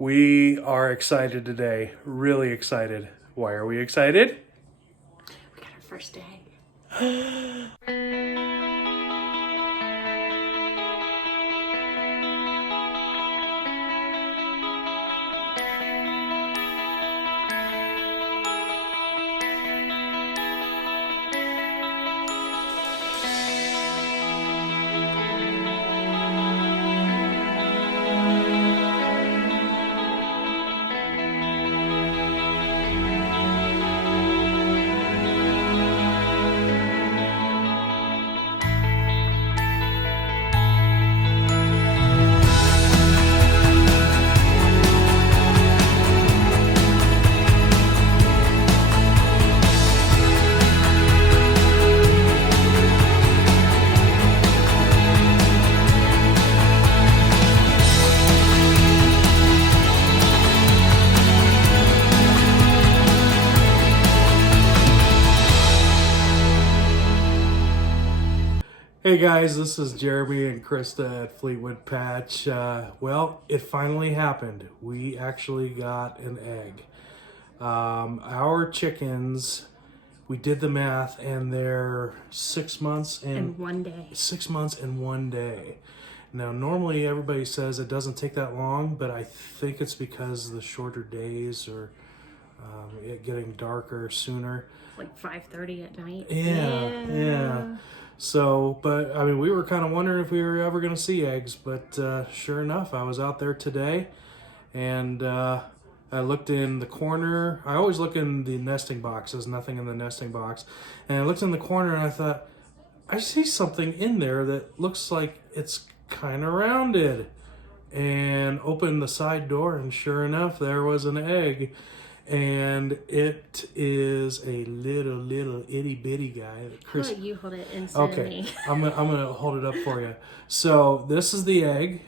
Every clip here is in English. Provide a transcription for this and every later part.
We are excited today, really excited. Why are we excited? We got our first egg. Hey guys, this is Jeremy and Krista at Fleetwood Patch. Well, it finally happened. We actually got an egg. Our chickens, we did the math, and they're 6 months In 1 day. 6 months and 1 day. Now, normally everybody says it doesn't take that long, but I think it's because the shorter days or it getting darker sooner. Like 5:30 at night. Yeah. So, but I mean, we were kind of wondering if we were ever going to see eggs, but sure enough, I was out there today, and I looked in the corner. I always look in the nesting box. There's nothing in the nesting box. And I looked in the corner, and I thought, I see something in there that looks like it's kind of rounded. And opened the side door, and sure enough, there was an egg. And it is a little itty bitty guy. How about you hold it instead of Okay, me? I'm gonna hold it up for you. So this is the egg.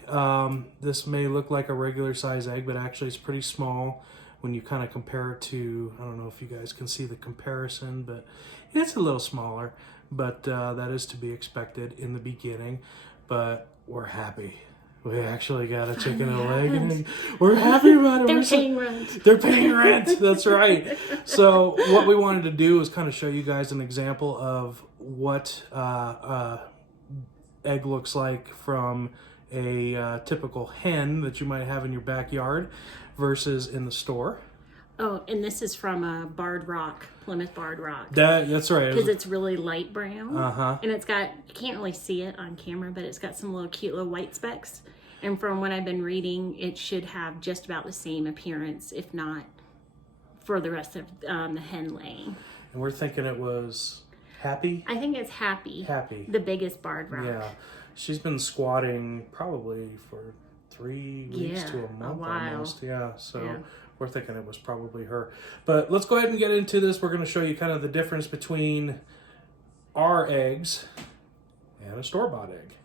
This may look like a regular size egg, but actually it's pretty small when you kind of compare it to, I don't know if you guys can see the comparison, but it's a little smaller. But that is to be expected in the beginning. But we're happy. We actually got a chicken and a leg, and we're happy about it. They're paying rent. They're paying rent. That's right. So what we wanted to do is kind of show you guys an example of what egg looks like from a typical hen that you might have in your backyard versus in the store. Oh, and this is from a barred rock, Plymouth barred rock. That's right. Because it's really light brown. Uh-huh. And it's got, you can't really see it on camera, but it's got some little cute little white specks. And from what I've been reading, it should have just about the same appearance, if not for the rest of the hen laying. And we're thinking it was Happy. I think it's Happy. Happy. The biggest barred rock. Yeah. She's been squatting probably for 3 weeks to a month while. almost. Yeah. So Yeah. we're thinking it was probably her. But let's go ahead and get into this. We're going to show you kind of the difference between our eggs and a store-bought egg.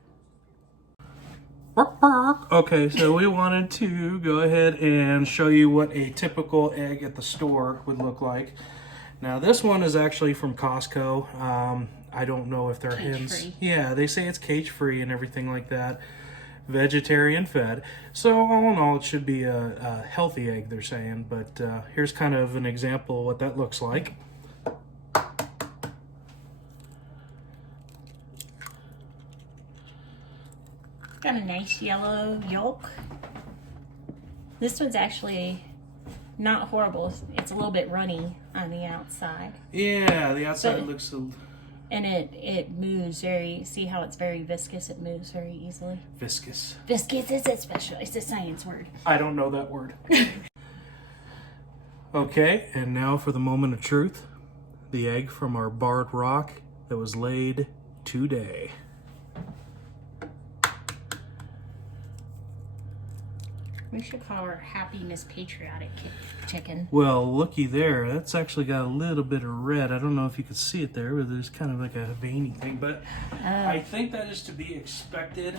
Okay, so we wanted to go ahead and show you what a typical egg at the store would look like. Now this one is actually from Costco. I don't know if they're hens. Cage-free. Yeah, they say it's cage-free and everything like that. Vegetarian fed. So all in all, it should be a healthy egg, they're saying. But here's kind of an example of what that looks like. Got a nice yellow yolk. This one's actually not horrible. It's a little bit runny on the outside. Yeah, the outside But- looks And it moves very, see how it's very viscous? It moves very easily. viscous. Viscous is a special, it's a science word. I don't know that word. Okay, and now for the moment of truth. The egg from our barred rock that was laid today. We should call her Happy Miss Patriotic Chicken. Well, looky there. That's actually got a little bit of red. I don't know if you could see it there, but there's kind of like a veiny thing. But I think that is to be expected.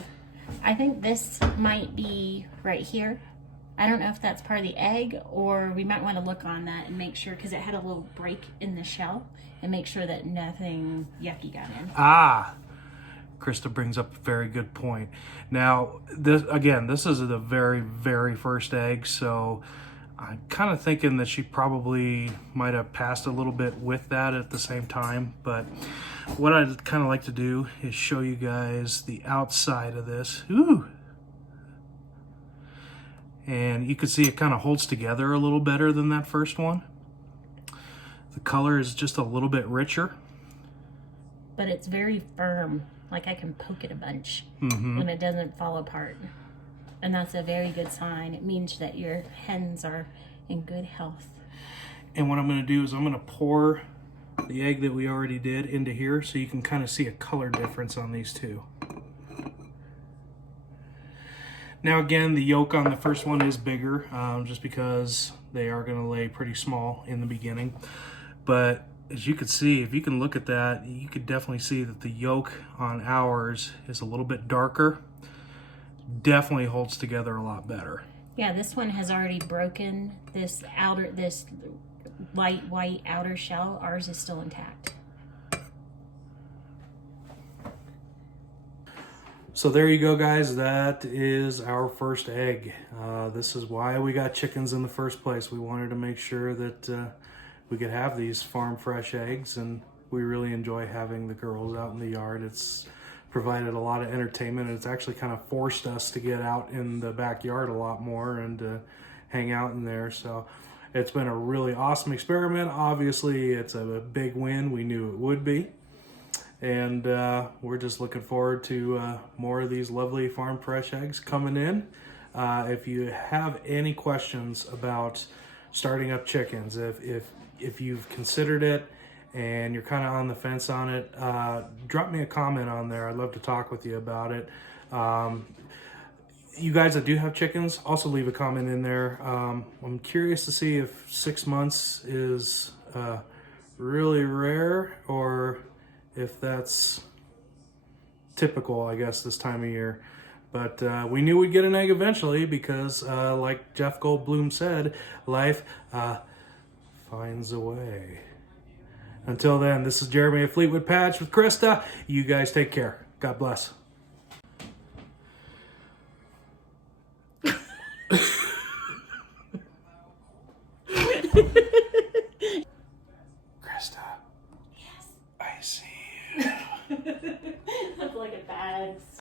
I think this might be right here. I don't know if that's part of the egg, or we might want to look on that and make sure, because it had a little break in the shell, and make sure that nothing yucky got in. Ah, Krista brings up a very good point. Now, this is the very, very first egg, so I'm kind of thinking that she probably might have passed a little bit with that at the same time. But what I'd kind of like to do is show you guys the outside of this. Ooh! And you can see it kind of holds together a little better than that first one. The color is just a little bit richer. But it's very firm. Like I can poke it a bunch Mm-hmm. and it doesn't fall apart. And that's a very good sign. It means that your hens are in good health. And what I'm going to do is I'm going to pour the egg that we already did into here so you can kind of see a color difference on these two. Now again, the yolk on the first one is bigger just because they are going to lay pretty small in the beginning. But as you can see, if you can look at that, you could definitely see that the yolk on ours is a little bit darker. Definitely holds together a lot better. Yeah, this one has already broken this light white outer shell. Ours is still intact. So there you go, guys. That is our first egg. This is why we got chickens in the first place. We wanted to make sure that we could have these farm fresh eggs, and we really enjoy having the girls out in the yard. It's provided a lot of entertainment. It's actually kind of forced us to get out in the backyard a lot more and hang out in there. So it's been a really awesome experiment. Obviously, it's a big win. We knew it would be. And we're just looking forward to more of these lovely farm fresh eggs coming in. If you have any questions about starting up chickens, if you've considered it and you're kind of on the fence on it, drop me a comment on there. I'd love to talk with you about it. You guys that do have chickens, also leave a comment in there. I'm curious to see if 6 months is really rare or if that's typical, I guess, this time of year. But we knew we'd get an egg eventually because, like Jeff Goldblum said, life finds a way. Until then, this is Jeremy at Fleetwood Patch with Krista. You guys take care. God bless.